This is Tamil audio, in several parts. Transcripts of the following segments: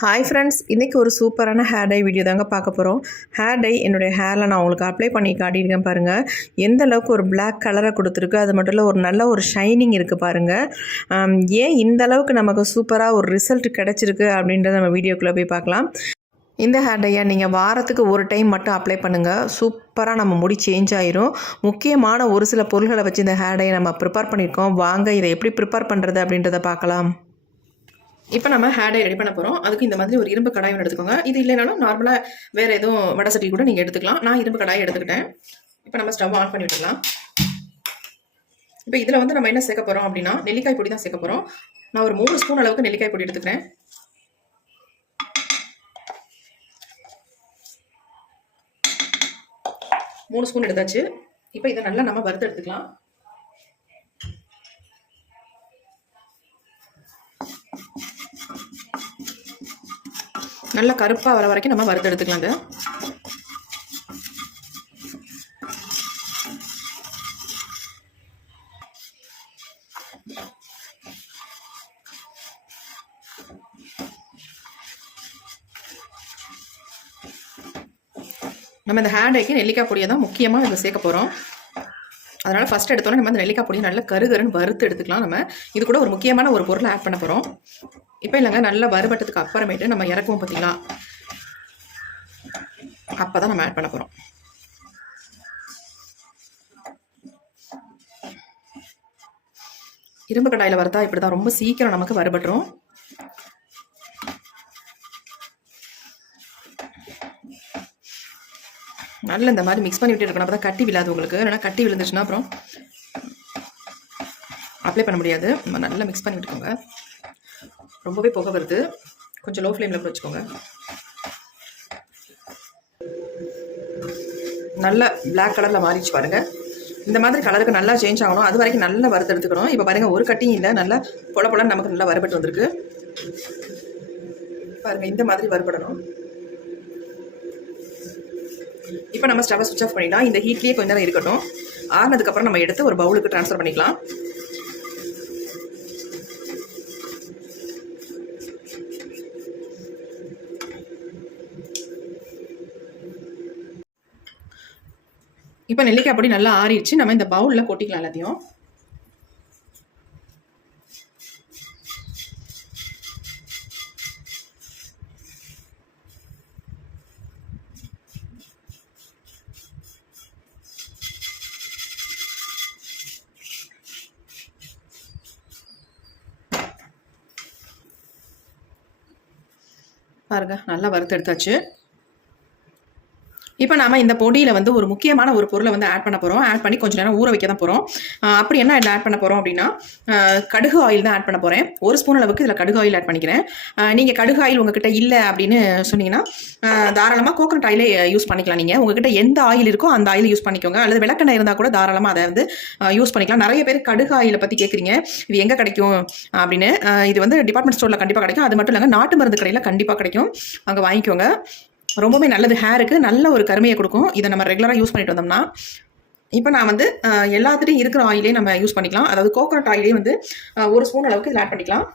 ஹாய் ஃப்ரெண்ட்ஸ், இன்றைக்கி ஒரு சூப்பரான ஹேர் டை வீடியோ தாங்க பார்க்க போகிறோம். ஹேர் டை என்னுடைய ஹேரில் நான் உங்களுக்கு அப்ளை பண்ணி காட்டியிருக்கேன் பாருங்கள். எந்த அளவுக்கு ஒரு பிளாக் கலரை கொடுத்துருக்கு, அது மட்டும் இல்லை ஒரு நல்ல ஒரு ஷைனிங் இருக்குது பாருங்கள். ஏன் இந்த அளவுக்கு நமக்கு சூப்பராக ஒரு ரிசல்ட் கிடச்சிருக்கு அப்படின்றத நம்ம வீடியோக்குள்ளே போய் பார்க்கலாம். இந்த ஹேர் டையை நீங்கள் வாரத்துக்கு ஒரு டைம் மட்டும் அப்ளை பண்ணுங்கள். சூப்பராக நம்ம முடி சேஞ்ச் ஆயிரும். முக்கியமான ஒரு சில பொருள்களை வச்சு இந்த ஹேர் டையை நம்ம ப்ரிப்பேர் பண்ணியிருக்கோம். வாங்க இதை எப்படி ப்ரிப்பேர் பண்ணுறது அப்படின்றத பார்க்கலாம். இப்போ நம்ம ஹேர் டை ரெடி பண்ண போகிறோம். அதுக்கு இந்த மாதிரி ஒரு இரும்பு கடாய் எடுத்துக்கோங்க. இது இல்லைனாலும் நார்மலாக வேறு எதுவும் வடை சட்டி கூட நீங்கள் எடுத்துக்கலாம். நான் இரும்பு கடாய் எடுத்துக்கிட்டேன். இப்போ நம்ம ஸ்டவ் ஆன் பண்ணி விட்டுக்கலாம். இப்போ இதில் வந்து நம்ம என்ன சேர்க்க போகிறோம் அப்படின்னா நெல்லிக்காய் பொடி தான் சேர்க்க போகிறோம். நான் ஒரு 3 ஸ்பூன் அளவுக்கு நெல்லிக்காய் பொடி எடுத்துக்கிறேன். மூணு ஸ்பூன் எடுத்தாச்சு. இப்போ இதை நல்லா நம்ம வறுத்து எடுத்துக்கலாம். நல்லா கருப்பாக வர வரைக்கும் நம்ம வறுத்து எடுத்துக்கலாம். அது நம்ம இந்த ஹேர் டைக்கு நெல்லிக்காய் பொடியை தான் முக்கியமாக இதில் சேர்க்க போகிறோம். அதனால் ஃபஸ்ட் எடுத்தோன்னே நம்ம அந்த நெல்லிக்காய் பொடியை நல்லா கருகருன்னு வறுத்து எடுத்துக்கலாம். நம்ம இது கூட ஒரு முக்கியமான ஒரு பொருளை ஆட் பண்ண போகிறோம். இப்போ இல்லைங்க, நல்லா வறுபட்டதுக்கு அப்புறமேட்டு நம்ம இறக்குவோம் பார்த்தீங்களா, அப்போ தான் நம்ம ஆட் பண்ண போகிறோம். இரும்பு கடாயில் வறுத்தா இப்படி தான் ரொம்ப சீக்கிரம் நமக்கு வறுபட்டுரும். நல்ல இந்த மாதிரி மிக்ஸ் பண்ணி விட்டு இருக்கணும். அப்போ தான் கட்டி விழாது உங்களுக்கு. இல்லைனா கட்டி விழுந்துச்சுன்னா அப்புறம் அப்ளை பண்ண முடியாது. நம்ம நல்லா மிக்ஸ் பண்ணி விட்டுக்கோங்க. ரொம்பவே புகை வருது, கொஞ்சம் லோ ஃப்ளேமில் கூட வச்சுக்கோங்க. நல்ல பிளாக் கலரில் மாறிச்சு பாருங்கள். இந்த மாதிரி கலருக்கு நல்லா சேஞ்ச் ஆகணும். அது வரைக்கும் நல்லா வறுத்து எடுத்துக்கணும். இப்போ பாருங்கள், ஒரு கட்டியும் இல்லை, நல்லா பொல நமக்கு நல்லா வறுபட்டு வந்திருக்கு பாருங்கள். இந்த மாதிரி வறுபடணும். இப்போ நம்ம ஸ்டவ்வை சுவிட்ச் ஆஃப் பண்ணிடலாம். இந்த ஹீட்லேயே கொஞ்ச நேரம் இருக்கட்டும். ஆனதுக்கப்புறம் நம்ம எடுத்து ஒரு பவுலுக்கு ட்ரான்ஸ்ஃபர் பண்ணிக்கலாம். இப்போ நெல்லிக்காய் பொடி நல்லா ஆறிடுச்சு. நம்ம இந்த பவுலில் கொட்டிக்கலாம் எல்லாத்தையும். பாருங்க, நல்லா வறுத்து எடுத்தாச்சு. இப்போ நாம இந்த பொடியில் வந்து ஒரு முக்கியமான ஒரு பொருளை வந்து ஆட் பண்ண போகிறோம். ஆட் பண்ணி கொஞ்சம் நேரம் ஊற வைக்க தான் போகிறோம். அப்படி என்ன இதில் ஆட் பண்ண போகிறோம் அப்படின்னா கடுகு ஆயில் தான் ஆட் பண்ண போகிறேன். 1 ஸ்பூன் அளவுக்கு இதில் கடுகு ஆயில் ஆட் பண்ணிக்கிறேன். நீங்கள் கடுகு ஆயில் உங்ககிட்ட இல்லை அப்படின்னு சொன்னீங்கன்னா தாராளமாக கோகனட் ஆயிலே யூஸ் பண்ணிக்கலாம். நீங்கள் உங்ககிட்ட எந்த ஆயில் இருக்கோ அந்த ஆயில் யூஸ் பண்ணிக்கோங்க. அல்லது விளக்கெண்ணெய் இருந்தால் கூட தாராளமாக அதை வந்து யூஸ் பண்ணிக்கலாம். நிறைய பேர் கடுகு ஆயிலை பற்றி கேட்குறீங்க, இது எங்கே கிடைக்கும் அப்படின்னு. இது வந்து டிபார்ட்மெண்ட் ஸ்டோரில் கண்டிப்பாக கிடைக்கும். அது மட்டும் இல்லைங்க, நாட்டு மருந்து கடையில் கண்டிப்பாக கிடைக்கும். அங்கே வாங்கிக்கோங்க. ரொம்பவே நல்லது, ஹேருக்கு நல்ல ஒரு கருமையை கொடுக்கும். இதை நம்ம ரெகுலராக யூஸ் பண்ணிட்டு வந்தோம்னா. இப்போ நான் வந்து எல்லாத்துட்டையும் இருக்கிற ஆயிலே நம்ம யூஸ் பண்ணிக்கலாம். அதாவது கோகனட் ஆயிலே வந்து 1 ஸ்பூன் அளவுக்கு இதில் ஆட் பண்ணிக்கலாம்.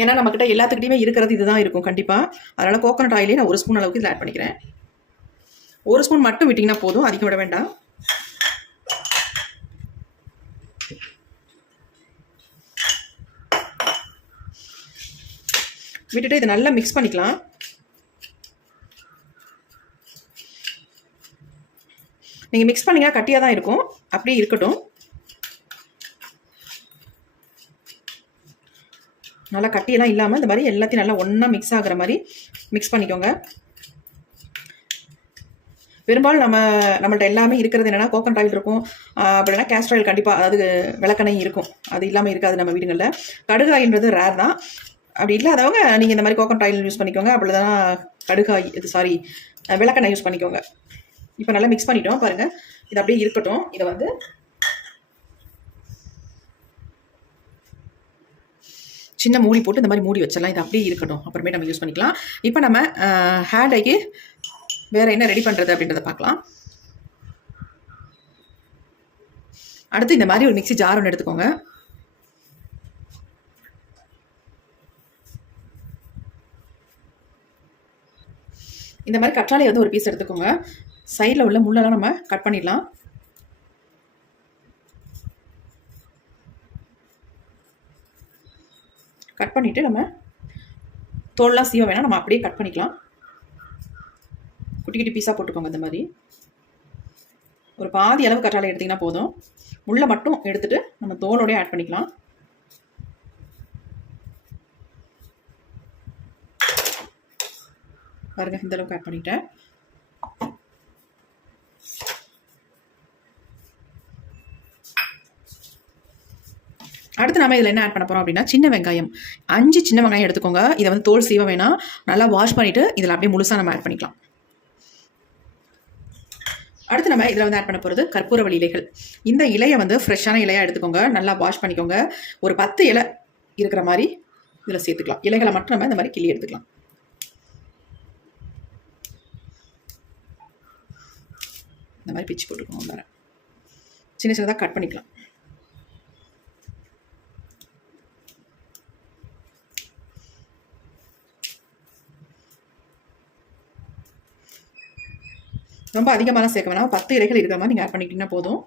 ஏன்னா நம்மக்கிட்ட எல்லாத்துக்கிட்டையுமே இருக்கிறது இதுதான் இருக்கும் கண்டிப்பாக. அதனால் கோகனட் ஆயிலே நான் 1 ஸ்பூன் அளவுக்கு இதில் ஆட் பண்ணிக்கிறேன். 1 ஸ்பூன் மட்டும் விட்டிங்கன்னா போதும், அதிகம் விட வேண்டாம். விட்டுட்டு இதை நல்லா மிக்ஸ் பண்ணிக்கலாம். நீங்கள் மிக்ஸ் பண்ணிங்கன்னா கட்டியாக தான் இருக்கும், அப்படியே இருக்கட்டும். நல்லா கட்டியெல்லாம் இல்லாமல் இந்த மாதிரி எல்லாத்தையும் நல்லா ஒன்றா மிக்ஸ் ஆகிற மாதிரி மிக்ஸ் பண்ணிக்கோங்க. பெரும்பாலும் நம்மள்ட்ட எல்லாமே இருக்கிறது என்னென்னா கோகனட் ஆயில் இருக்கும், அப்படின்னா கேஸ்டர் ஆயில் கண்டிப்பாக, அதாவது விளக்கெண்ணெய் இருக்கும். அது இல்லாமல் இருக்காது நம்ம வீடுகளில். கடுகு ஆயில்ன்றது ரேர் தான். அப்படி இல்லாதவங்க நீங்கள் இந்த மாதிரி கோகனட் ஆயில் யூஸ் பண்ணிக்கோங்க. அப்படி தான் கடுகு ஆயில் விளக்கெண்ணெய் யூஸ் பண்ணிக்கோங்க. இப்போ நல்லா மிக்ஸ் பண்ணிட்டோம் பாருங்கள். இது அப்படியே இருக்கட்டும். இதை வந்து சின்ன மூடி போட்டு இந்த மாதிரி மூடி வச்சிடலாம். இது அப்படியே இருக்கட்டும், அப்புறமே நம்ம யூஸ் பண்ணிக்கலாம். இப்போ நம்ம ஹேர் டைக்கு வேறு என்ன ரெடி பண்ணுறது அப்படின்றத பார்க்கலாம். அடுத்து இந்த மாதிரி ஒரு மிக்ஸி ஜார் ஒன்று எடுத்துக்கோங்க. இந்த மாதிரி கற்றாழை வந்து ஒரு பீஸ் எடுத்துக்கோங்க. சைடில் உள்ள முள்ளெல்லாம் நம்ம கட் பண்ணிடலாம். கட் பண்ணிவிட்டு நம்ம தோல்லாம் சீவ வேணாம், நம்ம அப்படியே கட் பண்ணிக்கலாம். குட்டி குட்டி பீஸாக போட்டுக்கோங்க. இந்த மாதிரி ஒரு பாதி அளவு கற்றாழை எடுத்திங்கன்னா போதும். முள்ளை மட்டும் எடுத்துகிட்டு நம்ம தோலோடய ஆட் பண்ணிக்கலாம். பாருங்கள், இந்த அளவுக்கு ஆட் பண்ணிட்டேன். அடுத்து நம்ம இதில் என்ன ஆட் பண்ண போகிறோம் அப்படின்னா, சின்ன வெங்காயம் 5 சின்ன வெங்காயம் எடுத்துக்கோங்க. இதை வந்து தோல் சீவ வேணாம், நல்லா வாஷ் பண்ணிவிட்டு இதில் அப்படியே முழுசாக நம்ம ஆட் பண்ணிக்கலாம். அடுத்து நம்ம இதில் வந்து ஆட் பண்ண போகிறது கற்பூரவள்ளி இலைகள். இந்த இலையை வந்து ஃப்ரெஷ்ஷான இலையாக எடுத்துக்கோங்க, நல்லா வாஷ் பண்ணிக்கோங்க. ஒரு 10 இலை இருக்கிற மாதிரி இதில் சேர்த்துக்கலாம். இலைகளை மட்டும் நம்ம இந்த மாதிரி கிள்ளி எடுத்துக்கலாம். இந்த மாதிரி பிச்சு போட்டுக்கோங்க. வேறு சின்ன சின்னதாக கட் பண்ணிக்கலாம். ரொம்ப அதிகமாக சேர்க்க வேணாம், 10 இலைகள் இருக்கிற மாதிரி நீங்கள் ஆட் பண்ணிக்கிட்டீங்கன்னா போதும்.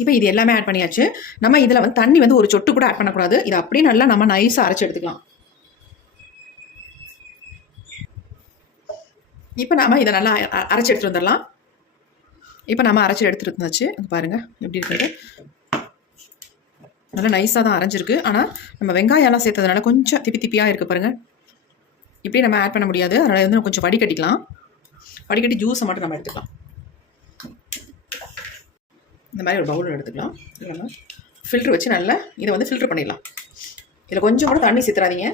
இப்போ இது எல்லாமே ஆட் பண்ணியாச்சு. நம்ம இதில் வந்து தண்ணி வந்து ஒரு சொட்டு கூட ஆட் பண்ணக்கூடாது. இதை அப்படியே நல்லா நம்ம நைஸாக அரைச்சி எடுத்துக்கலாம். இப்போ நாம் இதை நல்லா அரைச்சி எடுத்துகிட்டு வந்துடலாம். இப்போ நம்ம அரைச்சி எடுத்துகிட்டு இருந்தாச்சு. பாருங்கள் எப்படி இருக்குது, நல்லா நைஸாக தான் அரைஞ்சிருக்கு. ஆனால் நம்ம வெங்காயம்லாம் சேர்த்ததுனால கொஞ்சம் திப்பி திப்பியாக இருக்குது பாருங்கள். இப்படி நம்ம ஆட் பண்ண முடியாது, அதனால் வந்து கொஞ்சம் வடிகட்டிக்கலாம். வடிகட்டி ஜூஸை மட்டும் நம்ம எடுத்துக்கலாம். இந்த மாதிரி ஒரு பவுல் எடுத்துக்கலாம். இல்லைன்னா ஃபில்ட்ரு வச்சு நல்லா இதை வந்து ஃபில்ட்ரு பண்ணிடலாம். இதில் கொஞ்சம் கூட தண்ணி சேர்த்துறாதீங்க.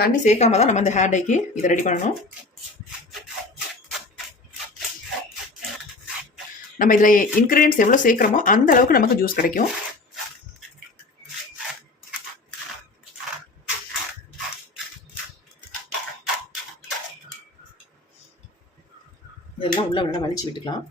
தண்ணி சேர்க்காம தான் நம்ம இந்த ஹேர் டைக்கு இதை ரெடி பண்ணணும். நம்ம இதில் இன்க்ரீடியன்ட்ஸ் எவ்வளோ சேர்க்குறோமோ அந்த அளவுக்கு நமக்கு ஜூஸ் கிடைக்கும். இதெல்லாம் உள்ள நல்லா வலிச்சு விட்டுக்கலாம்.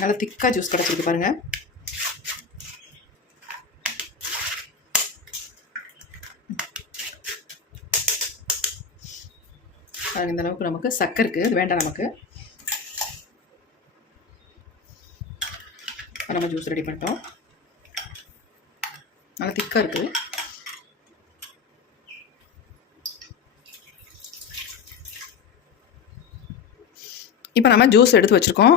நல்லா திக்காக ஜூஸ் கிடச்சிருக்கு பாருங்கள். இந்த அளவுக்கு நமக்கு சக்கரை இருக்குது, அது வேண்டாம் நமக்கு. நம்ம ஜூஸ் ரெடி பண்ணிட்டோம். நல்லா திக்காக இருக்குது. இப்போ நம்ம ஜூஸ் எடுத்து வச்சுருக்கோம்.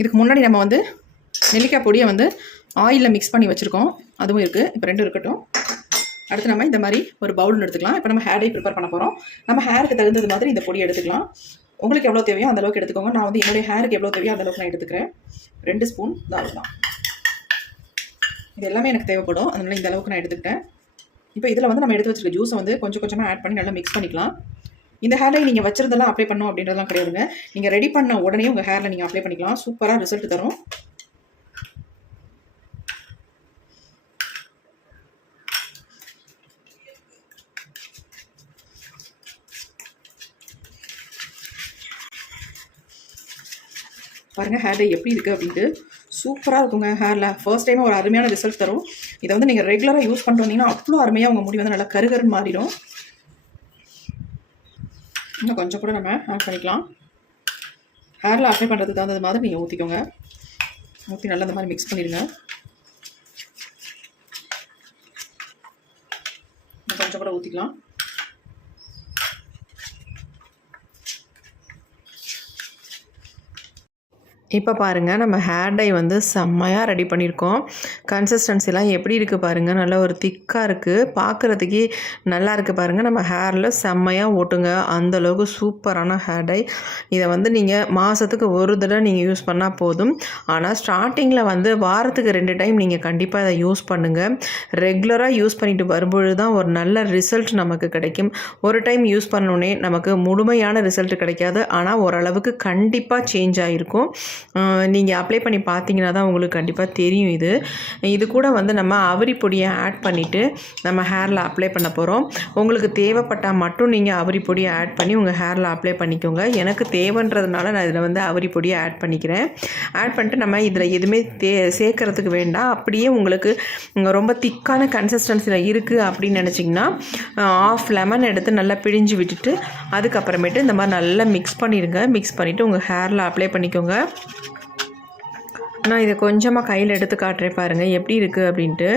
இதுக்கு முன்னாடி நம்ம வந்து நெல்லிக்காய் பொடியை வந்து ஆயிலில் மிக்ஸ் பண்ணி வச்சுருக்கோம், அதுவும் இருக்குது. இப்போ 2 இருக்கட்டும். அடுத்து நம்ம இந்த மாதிரி ஒரு பவுல் எடுத்துக்கலாம். இப்போ நம்ம ஹேர் டை ப்ரிப்பேர் பண்ண போகிறோம். நம்ம ஹேருக்கு தகுந்தது மாதிரி இந்த பொடி எடுத்துக்கலாம். உங்களுக்கு எவ்வளோ தேவையோ அந்த அளவுக்கு எடுத்துக்கோங்க. நான் வந்து என்னுடைய ஹேருக்கு எவ்வளோ தேவையோ அந்த அளவுக்கு நான் எடுத்துக்கிறேன். 2 ஸ்பூன் தான். இது எல்லாமே எனக்கு தேவைப்படும், அதனால இந்த அளவுக்கு நான் எடுத்துக்கிட்டேன். இப்போ இதில் வந்து நம்ம எடுத்து வச்சுருக்க ஜூஸை வந்து கொஞ்சம் கொஞ்சமாக ஆட் பண்ணி நல்லா மிக்ஸ் பண்ணிக்கலாம். இந்த ஹேர் டை நீங்கள் வச்சுருந்தெல்லாம் அப்ளை பண்ணணும் அப்படின்றதெல்லாம் கிடையாதுங்க. நீங்கள் ரெடி பண்ண உடனே உங்கள் ஹேரில் நீங்கள் அப்ளை பண்ணிக்கலாம். சூப்பராக ரிசல்ட் தரும். பாருங்கள் ஹேர் டை எப்படி இருக்குது அப்படின்ட்டு. சூப்பராக இருக்குங்க ஹேரில். ஃபர்ஸ்ட் டைம் ஒரு அருமையான ரிசல்ட் தரும். இதை வந்து நீங்கள் ரெகுலராக யூஸ் பண்ணிட்டு வந்தீங்கன்னா அவ்வளோ அருமையாக உங்கள் முடி வந்து நல்லா கருகருன்னு மாறிடும். இன்னும் கொஞ்சம் கூட நம்ம ஆட் பண்ணிக்கலாம். ஹேரில் அப்ளை பண்ணுறதுக்கு தகுந்தது மாதிரி நீங்கள் ஊற்றிக்கோங்க. ஊற்றி நல்லா இந்த மாதிரி மிக்ஸ் பண்ணிடுங்க. கொஞ்சம் கூட ஊற்றிக்கலாம். இப்போ பாருங்கள், நம்ம ஹேர் டை வந்து செம்மையாக ரெடி பண்ணியிருக்கோம். கன்சிஸ்டன்சிலாம் எப்படி இருக்குது பாருங்கள், நல்லா ஒரு திக்காக இருக்குது, பார்க்குறதுக்கே நல்லா இருக்குது பாருங்கள். நம்ம ஹேரில் செம்மையாக ஓட்டுங்க, அந்தளவுக்கு சூப்பரான ஹேர் டை. இதை வந்து நீங்கள் மாதத்துக்கு ஒரு தடவை நீங்கள் யூஸ் பண்ணால் போதும். ஆனால் ஸ்டார்டிங்கில் வந்து வாரத்துக்கு 2 டைம் நீங்கள் கண்டிப்பாக இதை யூஸ் பண்ணுங்கள். ரெகுலராக யூஸ் பண்ணிட்டு வரும்பொழுது தான் ஒரு நல்ல ரிசல்ட் நமக்கு கிடைக்கும். ஒரு டைம் யூஸ் பண்ணோன்னே நமக்கு முழுமையான ரிசல்ட் கிடைக்காது, ஆனால் ஓரளவுக்கு கண்டிப்பாக சேஞ்ச் ஆகிருக்கும். நீங்கள் அப்ளை பண்ணி பார்த்தீங்கன்னா தான் உங்களுக்கு கண்டிப்பாக தெரியும். இது கூட வந்து நம்ம அவரி பொடியை ஆட் பண்ணிவிட்டு நம்ம ஹேரில் அப்ளை பண்ண போகிறோம். உங்களுக்கு தேவைப்பட்டால் மட்டும் நீங்கள் அவரி பொடியை ஆட் பண்ணி உங்கள் ஹேரில் அப்ளை பண்ணிக்கோங்க. எனக்கு தேவைன்றதுனால நான் இதில் வந்து அவரி பொடியை ஆட் பண்ணிக்கிறேன். ஆட் பண்ணிட்டு நம்ம இதில் எதுவுமே சேர்க்கறதுக்கு வேண்டாம். அப்படியே உங்களுக்கு ரொம்ப திக்கான கன்சிஸ்டன்சியில் இருக்குது அப்படின்னு நினச்சிங்கன்னா ஆஃப் லெமன் எடுத்து நல்லா பிழிஞ்சு விட்டுட்டு அதுக்கப்புறமேட்டு இந்த மாதிரி நல்லா மிக்ஸ் பண்ணிடுங்க. மிக்ஸ் பண்ணிவிட்டு உங்கள் ஹேரில் அப்ளை பண்ணிக்கோங்க. நான் இதை கொஞ்சமாக கையில் எடுத்து காட்டுறேன் பாருங்கள் எப்படி இருக்குது அப்படின்ட்டு.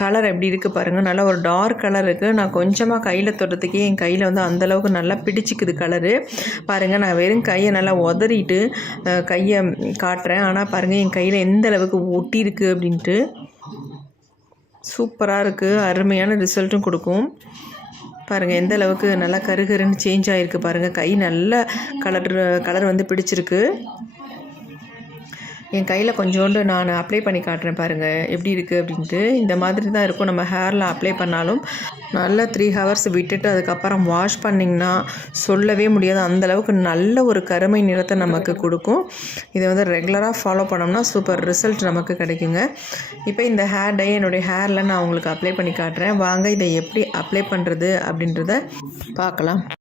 கலர் எப்படி இருக்குது பாருங்கள், நல்லா ஒரு டார்க் கலர் இருக்குது. நான் கொஞ்சமாக கையில் தொடுறதுக்கே என் கையில் வந்து அந்தளவுக்கு நல்லா பிடிச்சிக்குது கலரு. பாருங்கள், நான் வெறும் கையை நல்லா உதறிட்டு கையை காட்டுறேன். ஆனால் பாருங்கள் என் கையில் எந்த அளவுக்கு ஒட்டியிருக்கு அப்படின்ட்டு. சூப்பராக இருக்குது, அருமையான ரிசல்ட்டும் கொடுக்கும். பாருங்கள் எந்த அளவுக்கு நல்லா கருகருன்னு சேஞ்ச் ஆகிருக்கு பாருங்கள். கை நல்ல கலர் வந்து பிடிச்சிருக்கு. என் கையில் கொஞ்சோண்டு நான் அப்ளை பண்ணி காட்டுறேன் பாருங்கள் எப்படி இருக்குது அப்படின்ட்டு. இந்த மாதிரி தான் இருக்கும். நம்ம ஹேரில் அப்ளை பண்ணாலும் நல்லா 3 ஹவர்ஸ் விட்டுட்டு அதுக்கப்புறம் வாஷ் பண்ணிங்கன்னா சொல்லவே முடியாது, அந்தளவுக்கு நல்ல ஒரு கருமை நிறத்தை நமக்கு கொடுக்கும். இதை வந்து ரெகுலராக ஃபாலோ பண்ணோம்னா சூப்பர் ரிசல்ட் நமக்கு கிடைக்குங்க. இப்போ இந்த ஹேர் டை என்னுடைய ஹேரில் நான் உங்களுக்கு அப்ளை பண்ணி காட்டுறேன். வாங்க இதை எப்படி அப்ளை பண்ணுறது அப்படின்றத பார்க்கலாம்.